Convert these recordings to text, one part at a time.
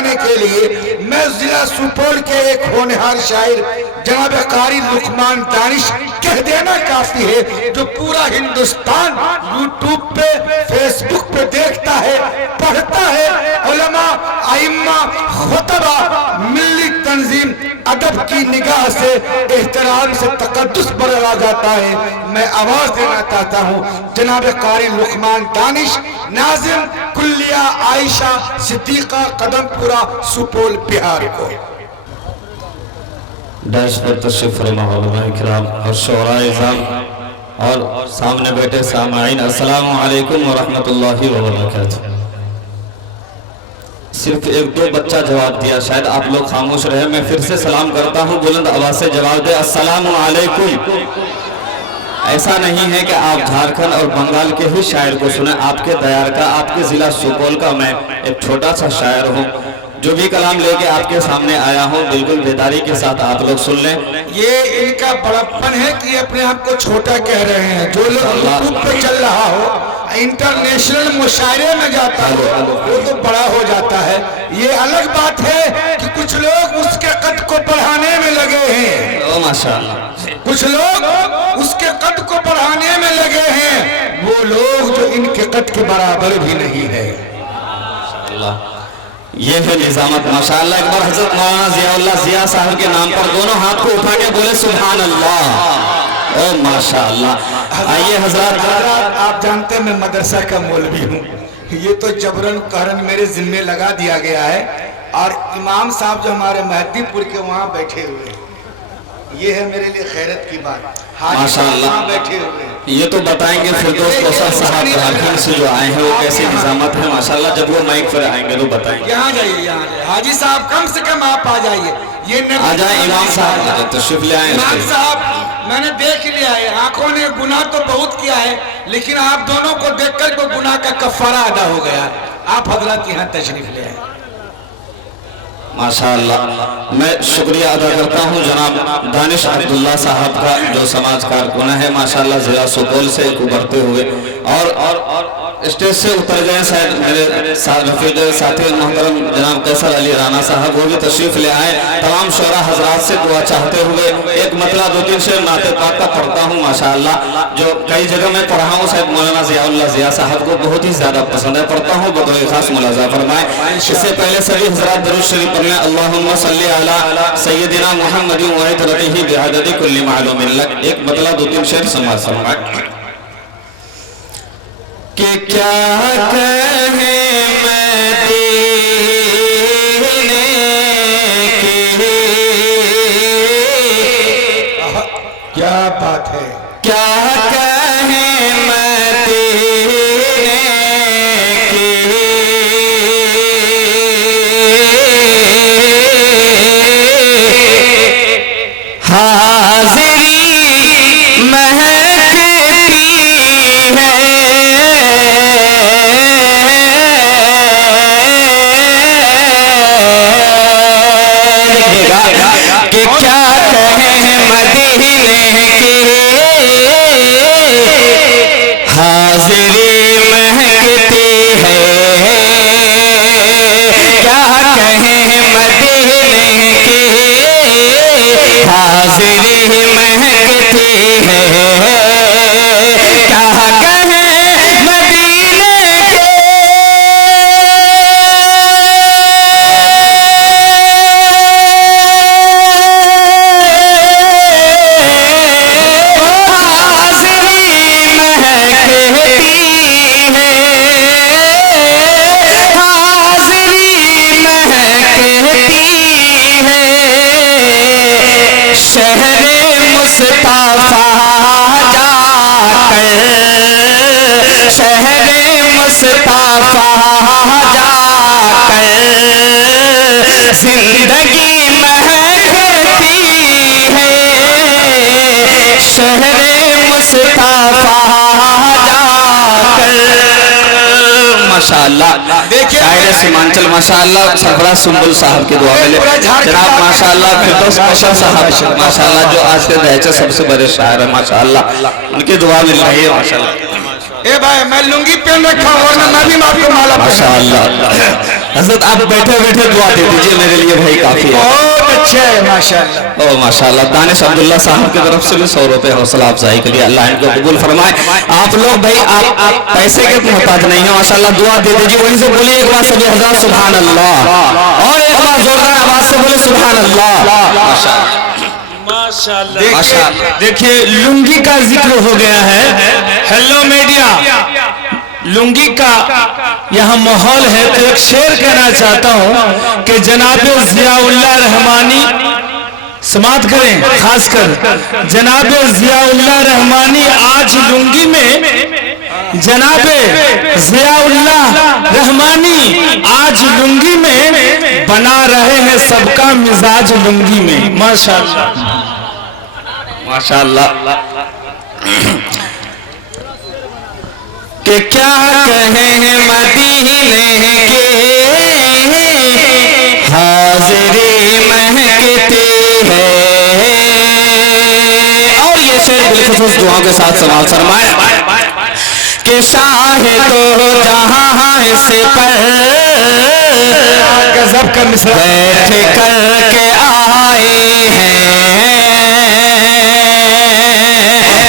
कराने के लिए मैं जिला सुपौल के एक होनहार शायर जनाब कारी लुकमान दानिश कह देना काफी है, जो पूरा हिंदुस्तान यूट्यूब पे फेसबुक पे देखता है, पढ़ता है। उलमा, आइम्मा, खुतबा, मिल्ली तंजीम अदब की निगाह से एहतराम से तकद्दुस बरला जाता है। मैं आवाज देना चाहता हूँ जनाब कारी लुकमान दानिश, नाजिम कुल्लिया आयशा सिद्दीका कदमपुरा सुपौल बिहार को। डैश पर तशरीफ फरमा इकराम और शोराए इज़ाम और सामने बैठे सामाईन, अस्सलामु अलैकुम व रहमतुल्लाहि व बरकातुहू। सिर्फ एक दो बच्चा जवाब दिया, शायद आप लोग खामोश रहे। मैं फिर से सलाम करता हूँ, बुलंद आवाज से जवाब दे, अस्सलामु अलैकुम। ऐसा नहीं है कि आप झारखंड और बंगाल के ही शायर को सुने, आपके दयार का, आपके जिला सुपौल का मैं एक छोटा सा शायर हूँ। जो भी कलाम लेके आपके सामने आया हूँ, बिल्कुल बेदारी के साथ आप लोग सुन लें। ये इनका बड़प्पन है कि अपने आप को छोटा कह रहे हैं। जो लोग यूट्यूब पे चल रहा हो, इंटरनेशनल मुशायरे में जाता हो, वो तो बड़ा हो जाता है। ये अलग बात है कि कुछ लोग उसके कद को बढ़ाने में लगे हैं। ओ माशाअल्लाह, कुछ लोग उसके कद को बढ़ाने में लगे हैं, वो लोग जो इनके कद के बराबर भी नहीं है। ये है निजामत माशाअल्लाह। एक बार हजरत मौलाना जियाउल्लाह जिया साहब के नाम पर दोनों हाथ को उठा के बोले सुभान अल्लाह। ओ माशाअल्लाह। आइए हजरत, आप जानते हैं मैं मदरसा का मौलवी हूँ। ये तो जबरन कहरन मेरे जिम्मे लगा दिया गया है। और इमाम साहब जो हमारे महदीपुर के वहाँ बैठे हुए हैं, ये है मेरे लिए खैरत की बात। माशाअल्लाह बैठे हुए ये तो बताएंगे फिरदौस कौसर साहब झारखंड से जो आए हैं वो कैसी निजामत है माशाअल्लाह। जब वो माइक पर आएंगे तो बताएंगे। यहाँ जाइए, यहाँ जाइए हाजी साहब, कम से कम आप आ जाइए। ये आ जाए इमाम साहब, तशरीफ ले आए। इमाम साहब मैंने देख लिया है, आंखों ने गुनाह तो बहुत किया है, लेकिन आप दोनों को देखकर वो गुनाह का कफारा अदा हो गया। आप हजरत यहाँ तशरीफ ले आए। माशाअल्लाह, मैं शुक्रिया अदा करता हूँ जनाब दानिश अब्दुल्ला साहब का, जो समाज कारकुन है माशाअल्लाह, जिला सुपौल से उभरते हुए और स्टेज से उतर गए। शायद मेरे रफीक साथी मोहतरम जनाब कैसर अली राना साहब, वो भी तशरीफ ले आए। तमाम शोरा हजरात से दुआ चाहते हुए एक मतलब दो तीन शेर नाते पाक का पढ़ता हूँ माशाअल्लाह, जो कई जगह मैं पढ़ा हूँ। शायद मौलाना जियाउल्लाह जिया साहब को बहुत ही ज्यादा पसंद है, पढ़ता हूँ, बतौर खास मुलाजा फरमाए। इससे पहले सभी हजरात दरूद शरीफ पढ़ने, अल्लाहुम्मा सल्ली अला सय्यदिना मुहम्मदिन व इतरतिही बिअददि कुल्ली मालूमिन लक। एक मतलब दो तीन शेर समाज फरमाए कि क्या कहें मदीने की, क्या बात है, क्या कहें मदीने की, हाज़िरी महकती है, कि क्या कहें मदीने की, हाज़िरी महकती है, क्या कहें मदीने की, हाज़िरी महकती है, क्या कहें मदीने के, शहरे मुस्तफा जाकर, शहरे मुस्तफा जाकर जिंदगी महकती है, शहरे मुस्तफा जाकर। माशाअल्लाह, शायर सीमांचल माशाअल्लाह सरफराज सुंबुल साहब की दुआ मिले जनाब माशाअल्लाह। फिरदौस कौसर साहब माशाअल्लाह, जो आज के दहचे सबसे बड़े शायर है माशाअल्लाह, उनकी दुआ मिल रही है माशाअल्लाह। ए भाई मैं लुंगी पहन रखा हूँ, मैं भी आपको माला माशाअल्लाह। हजरत आप बैठे बैठे दुआ दे दीजिए मेरे लिए भाई, काफी है। बहुत अच्छा है माशाल्लाह। ओ माशाल्लाह। दानिश अब्दुल्ला साहब की तरफ से भी 100 रुपए हौसला अफजाई के लिए, अल्लाह इनको कबूल फरमाए। आप लोग भाई आप पैसे के मोहताज नहीं है माशाल्लाह, दुआ दे दीजिए। वहीं से बोलिए एक बार सभी हज़रात सुभान अल्लाह, और एक बार जोरदार आवाज से बोले सुभान अल्लाह। माशाल्लाह। देखिए लुंगी का जिक्र हो गया है। हेलो मीडिया, लुंगी का यहाँ माहौल है तो एक शेर कहना चाहता हूँ कि जनाब जियाउल्लाह रहमानी समाप्त करें, खासकर जनाब जियाउल्लाह रहमानी आज लुंगी में, जनाब जियाउल्लाह रहमानी आज लुंगी में बना रहे हैं सबका मिजाज लुंगी में। माशाल्लाह माशाल्लाह। कि क्या कहें मदीने के हाज़िरी महकती है। और ये शेर बिलखुसूस दुआओं के साथ समाप्त फरमाए कि शाहे तो जहां से पर गजब का मिसरा बैठ कर के आए हैं,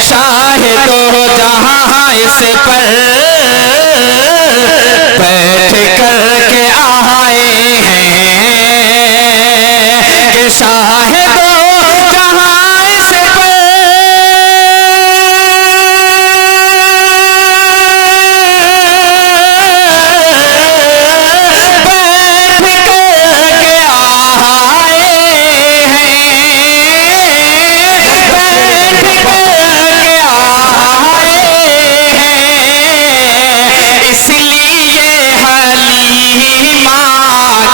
शाहे तो जहां से पर बैठ कर के आए हैं कि शाहे तो जहां से पर बैठ कर के आए हैं, बैठ कर के आए हैं। इसलिए हलीमा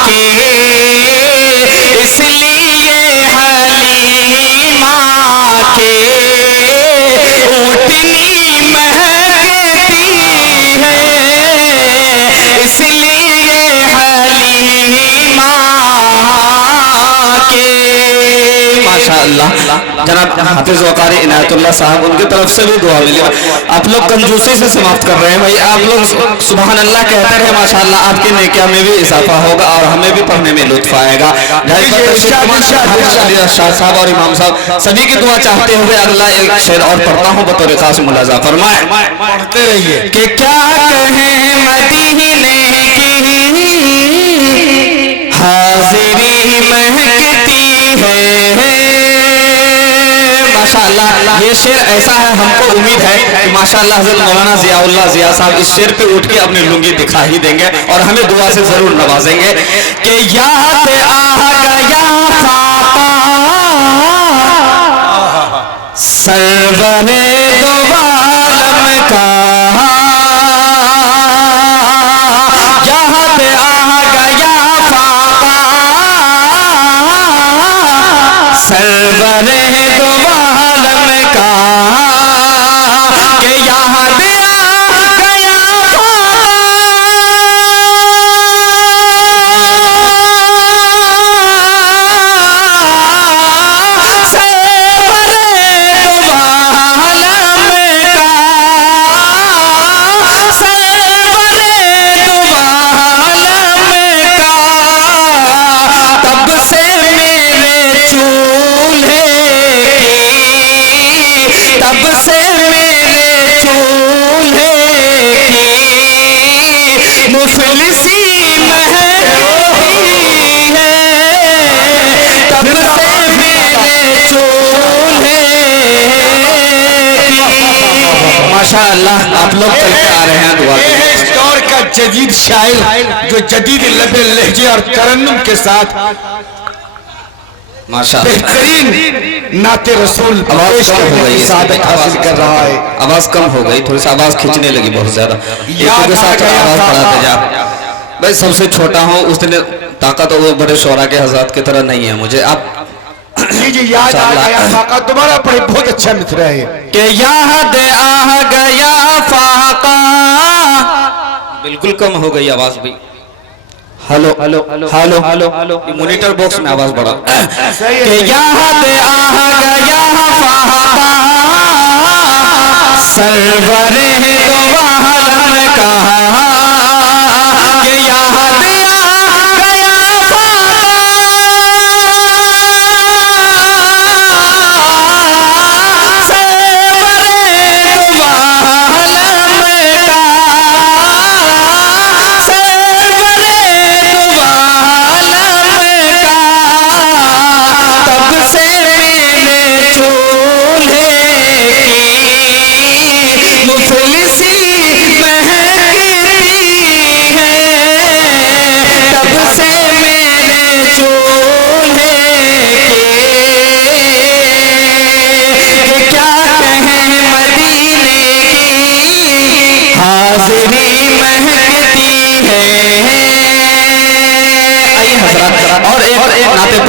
के, इसलिए हलीमा के ऊँटनी महकती है, इसलिए हलीमा के। माशाअल्लाह। जनाब हाफिज वकारी इनायतुल्लाह साहब, उनकी तरफ से भी दुआ मिली। आप लोग कंजूसी से समाप्त कर रहे हैं भाई, आप लोग सुभान अल्लाह कहते रहे माशाअल्लाह, आपके नेकिया में भी इजाफा होगा और हमें भी पढ़ने में लुत्फ आएगा। शाह साहब और इमाम साहब सभी की दुआ चाहते हुए अगला एक शेर और पढ़ता हूँ बतौर खास मुलाजा फरमाए। पढ़ते रहिए कि क्या कहें मदीने की हाज़िरी महकती है। माशाअल्लाह ये शेर ऐसा है, हमको उम्मीद है कि माशाअल्लाह हज़रत मौलाना ज़ियाउल्लाह ज़िया साहब इस शेर पे उठ के अपनी लुंगी दिखा ही देंगे और हमें दुआ से जरूर नवाजेंगे कि याद आ गया सरवरे दो आलम का, याद आ गया सरवरे दो आलम का, कि याद आ गया सरवरे दो आलम का, सरवरे दो आलम का। तब से मेरे चूल्हे की, तब से मेरे चूल्हे की मुफलिसी महकती है, तब से मेरे चूल्हे की। माशाअल्लाह आप लोग चलते आ रहे हैं दुआ ये है इस दौर का जदीद शायर जो जदीद लबे लहजे और तरन्नुम के साथ माशाअल्लाह बेहतरीन नाते रसूल आवाज कम हो गई, सादत हासिल कर रहा है। आवाज कम हो गई, थोड़ी सी आवाज खींचने लगी बहुत ज्यादा। याद के साथ आ गया आवाज था। बढ़ाते जा। भाई सबसे छोटा हूँ, उस दिन ताकत वो बड़े शोरा के हज़रात की तरह नहीं है मुझे। आप जी जी याद आ गया फाका, दोबारा पढ़े, बहुत अच्छा मित्र है कि याद आ गया फाका। बिल्कुल कम हो गई आवाज भी। Hello hello hello hello hello, monitor box में आवाज बढ़ा। कि याद आ गया फाका सरवरे दो आलम का, कि याद आ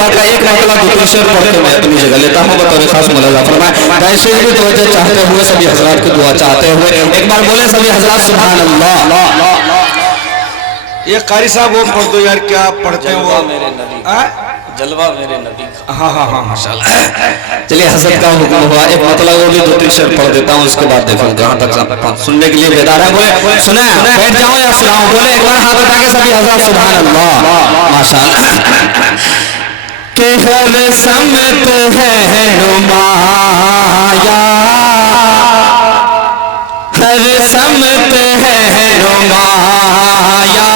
बात का एक मतलब दूसरे शेर पढ़ के मैं अपनी जगह लेता हूँ बतौर खास मुलाजा फरमाए। जैसे भी तवज्जो चाहते हुए सभी हजरात की दुआ चाहते हुए एक बार बोले सभी हजरात सुभान अल्लाह। ये कारी साहब वो पढ़ दो यार, क्या पढ़ते हैं वो? मेरे नबी जलवा मेरे नबी का। हाँ हाँ हाँ माशाल्लाह। चलिए हजरत का हुक्म हुआ, एक मतलब वो भी 2-3 शेर पढ़ देता हूँ, उसके बाद देखो जहाँ तक सुनने के लिए बेदार है बोले सुने बैठ जाओ या सुनाओ। बोले एक बार हाथ उठा के सभी हजरत सुभान अल्लाह माशाल्लाह। के हर समत है नुमाया, हर समत है नुमाया,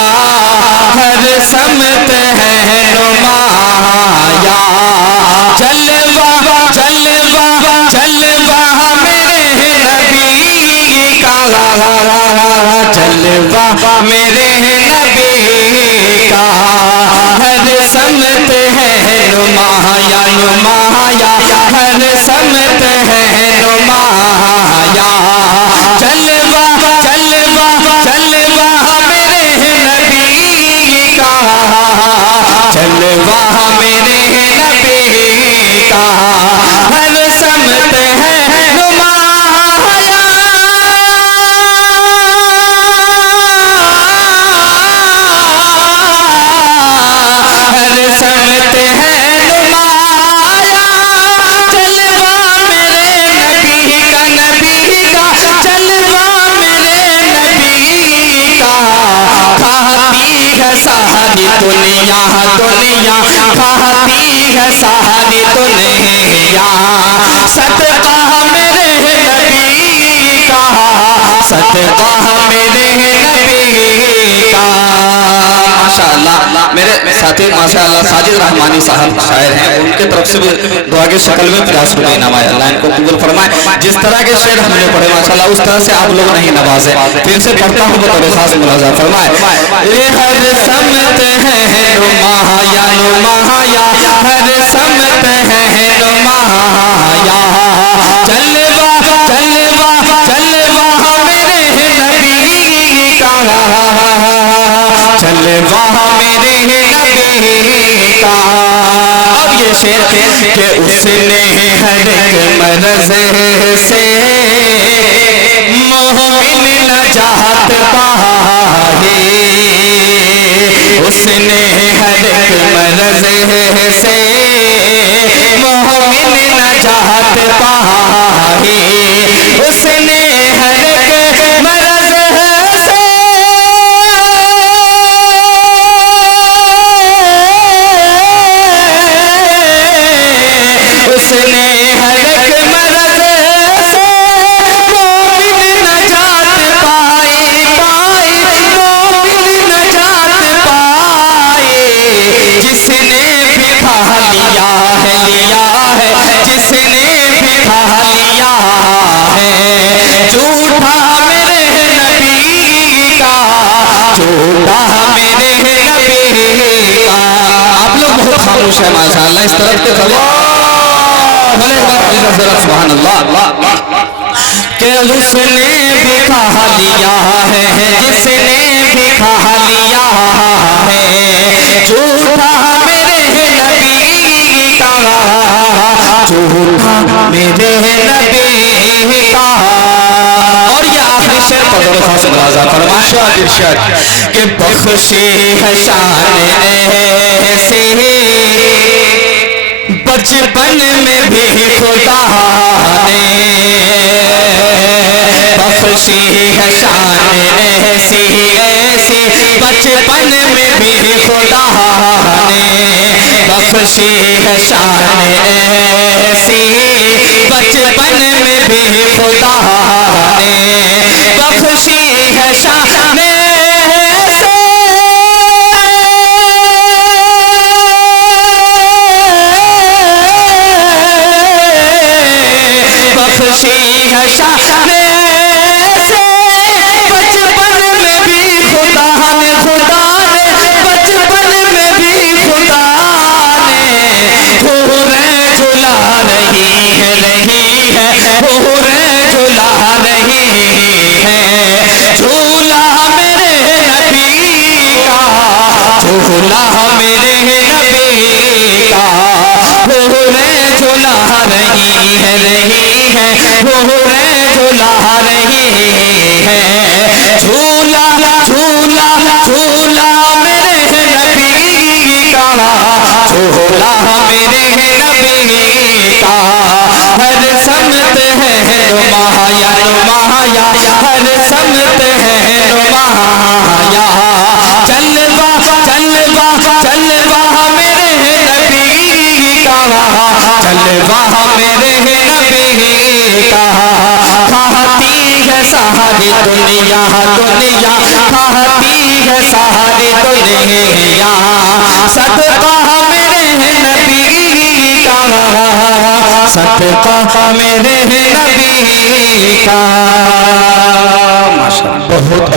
हर समत है नुमाया। जलवा जलवा जलवा मेरे नबी का, जलवा मेरे नबी का। हर समत है नुमाया नुमाया, हर समत है नुमाया। जलवा जलवा जलवा मेरे नबी का, जलवा मेरे नबी का। हर समत है नुमाया, हर समत है नुमाया। जलवा मेरे नबी का, नबी का जलवा मेरे नबी का। खाती है सारी दुनिया दुनिया, खाती है सारी दुनिया। सदका मेरे नबी का, सदका मेरे नबी का। माशाअल्लाह मेरे साथी माशाअल्लाह साजिद रहमानी साहब शायर हैं, उनके तरफ से भी दुआ की शक्ल में 50 रुपये इनाम आया। अल्लाह इनको कबूल फरमाए। जिस तरह के शेर हमने पढ़े माशाअल्लाह उस तरह से आप लोग नहीं नवाजे। फिर से पढ़ता हूँ बतौर खास मुलाजा फरमाए। ये हर समत है नुमाया नुमाया, हर समत है नुमाया। जलवा जलवा जलवा मेरे नबी का, जलवा मेरे नबी का। और ये शेर के उसने हर एक मरज़ से मोमिन नजात पाए, उसने हर एक मरज़ से मोमिन नजात पाए। उसने हर एक मरज़ से उसने हर एक मरज़ से मोमिन नजात पाए, पाए मोमिन नजात पाए। जिसने भी खा लिया है जिसने भी खा लिया है झूठा मेरे नबी का, झूठा मेरे नबी का। आप लोग बहुत खामोश है माशाअल्लाह, इस तरफ के खबर सुभान अल्लाह। कि उसने भी खा लिया है जिसने भी खा लिया है झूठा मेरे नबी का, झूठा मेरे नबी का। और ये आखिरी शेर बतौर खास मुलाजा फरमाए कि बख्शी है शान ऐसी बचपन में भी खुदा ने, बख्शी है शान ऐसी ऐसी बचपन में भी खुदा ने। बख्शी है शान ऐसी बचपन में भी खुदा ने, बख्शी है शान बख्शी है शान से बचपन में भी खुदा ने, खुदा ने बचपन में भी खुदा ने। हूरें झुला रही है हूरें झुला रही है झूला मेरे नबी का, झूला मेरे नबी का। झूला मेरे नबी का हर समत है नुमाया नुमाया हर समत है नुमाया चलवा चलवा चलवा मेरे नबी का चलवा मेरे नबी का खाती है सारी दुनिया दुनिया खाती है सारी दुनिया सदका मेरे नबी का सदका मेरे नबी का। माशाअल्लाह बहुत